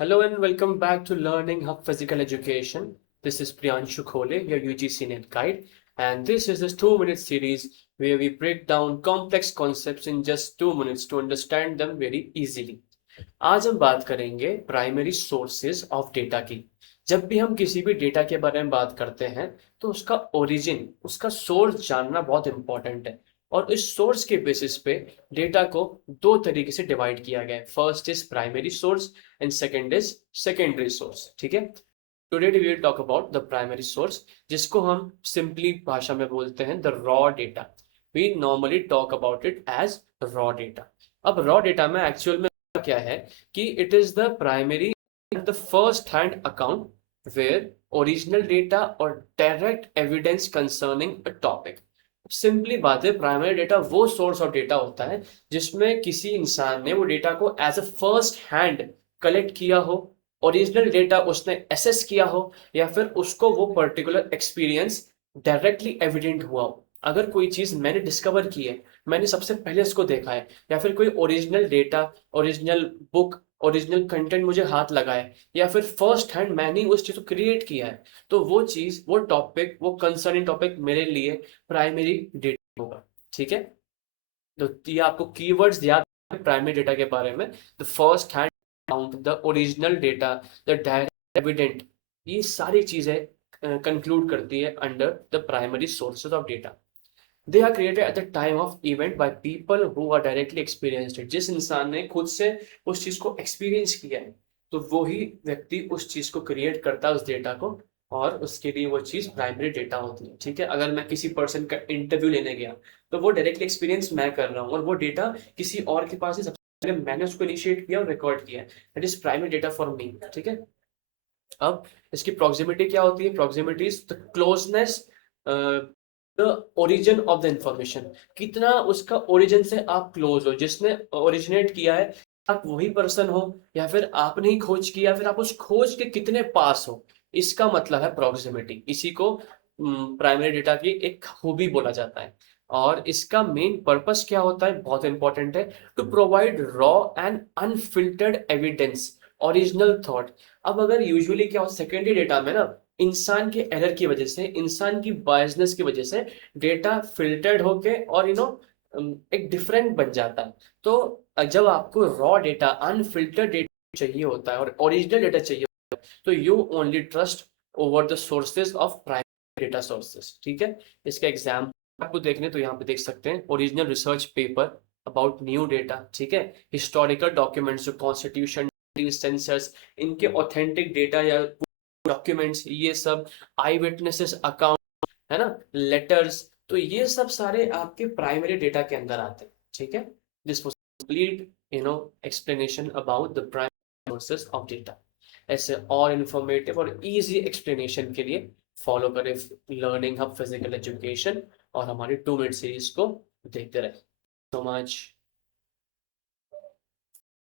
Hello and welcome back to Learning Hub Physical Education. This is Priyanshu Khole, your UGC Net Guide, and this is this 2-minute series where we break down complex concepts in just 2 minutes to understand them very easily. आज हम बात करेंगे primary sources of data की। जब भी हम किसी भी डेटा के बारे में बात करते हैं तो उसका ओरिजिन, उसका सोर्स जानना बहुत इंपॉर्टेंट है। और इस सोर्स के बेसिस पे डेटा को दो तरीके से डिवाइड किया गया है। First is primary source and second is secondary source. ठीक है, today we will talk about the primary source, जिसको हम सिंपली भाषा में बोलते हैं the raw data. We normally talk about it as raw data. अब रॉ डेटा में एक्चुअल में क्या है कि it is the primary the first hand account where original data और direct evidence concerning a topic. Simply बात है, primary data वो सोर्स ऑफ डेटा होता है जिसमें किसी इंसान ने वो डेटा को as a first hand collect किया हो, ओरिजिनल डेटा उसने एसेस किया हो, या फिर उसको वो पर्टिकुलर एक्सपीरियंस डायरेक्टली एविडेंट हुआ हो। अगर कोई चीज मैंने डिस्कवर की है, मैंने सबसे पहले उसको देखा है, या फिर कोई original data, original book, original content मुझे हाथ लगा है, या फिर फर्स्ट हैंड मैंने उस चीज को क्रिएट किया है, तो वो चीज, वो टॉपिक, वो कंसर्निंग टॉपिक मेरे लिए प्राइमरी डेटा होगा। ठीक है, तो ये आपको कीवर्ड्स याद है प्राइमरी डेटा के बारे में। The first hand account, the original data, the direct evident, ये सारी चीजें कंक्लूड करती है under the primary sources of data. They are created at the time of event by people who are directly experienced. जिस इंसान ने खुद से उस चीज को एक्सपीरियंस किया है, तो वो ही व्यक्ति उस चीज को क्रिएट करता है, उस डेटा को, और उसके लिए वो चीज प्राइमरी डेटा होती है। ठीक है, अगर मैं किसी पर्सन का इंटरव्यू लेने गया तो वो डायरेक्टली एक्सपीरियंस मैं कर रहा हूँ, और वो डेटा किसी और के पास ही सबसे पहले मैंने उसको इनिशिएट किया और रिकॉर्ड किया। That is primary data for me. ठीक है, अब इसकी प्रॉक्सिमिटी क्या होती है? Proximity is the closeness, the origin of the information. कितना उसका ओरिजिन से आप क्लोज हो, जिसने ओरिजिनेट किया है आप वही पर्सन हो, या फिर आपने ही खोज किया, फिर आप उस खोज के कितने पास हो, इसका मतलब है प्रॉक्सिमिटी। इसी को प्राइमरी डेटा की एक खूबी बोला जाता है। और इसका मेन पर्पस क्या होता है, बहुत इंपॉर्टेंट है, to provide raw and unfiltered evidence, original thought. अब अगर यूजुअली क्या होता है सेकेंडरी डेटा में ना, इंसान के एरर की वजह से, इंसान की बायसनेस की वजह से डेटा फिल्टर्ड होके और एक डिफरेंट बन जाता है। तो जब आपको रॉ डेटा, अनफिल्टर्ड डेटा चाहिए होता है और ओरिजिनल डेटा चाहिए होता है, तो you only trust over the sources of primary data sources. ठीक है, इसका एग्जाम्पल आपको देखने तो यहाँ पे देख सकते हैं, original research paper about new data. ठीक है, हिस्टोरिकल डॉक्यूमेंट्स, जो कॉन्स्टिट्यूशन, सेंसस, इनके ऑथेंटिक डेटा या डॉक्यूमेंट्स, ये सब, आई विटनेसेस अकाउंट, है ना, लेटर्स, तो ये सब सारे आपके प्राइमरी डेटा के अंदर आते हैं। ठीक है, this was complete explanation about the primary sources of data. ऐसे और इंफॉर्मेटिव और इजी एक्सप्लेनेशन के लिए फॉलो करें लर्निंग हब फिजिकल एजुकेशन, और हमारी 2 मिनट सीरीज को देखते रहे। So much.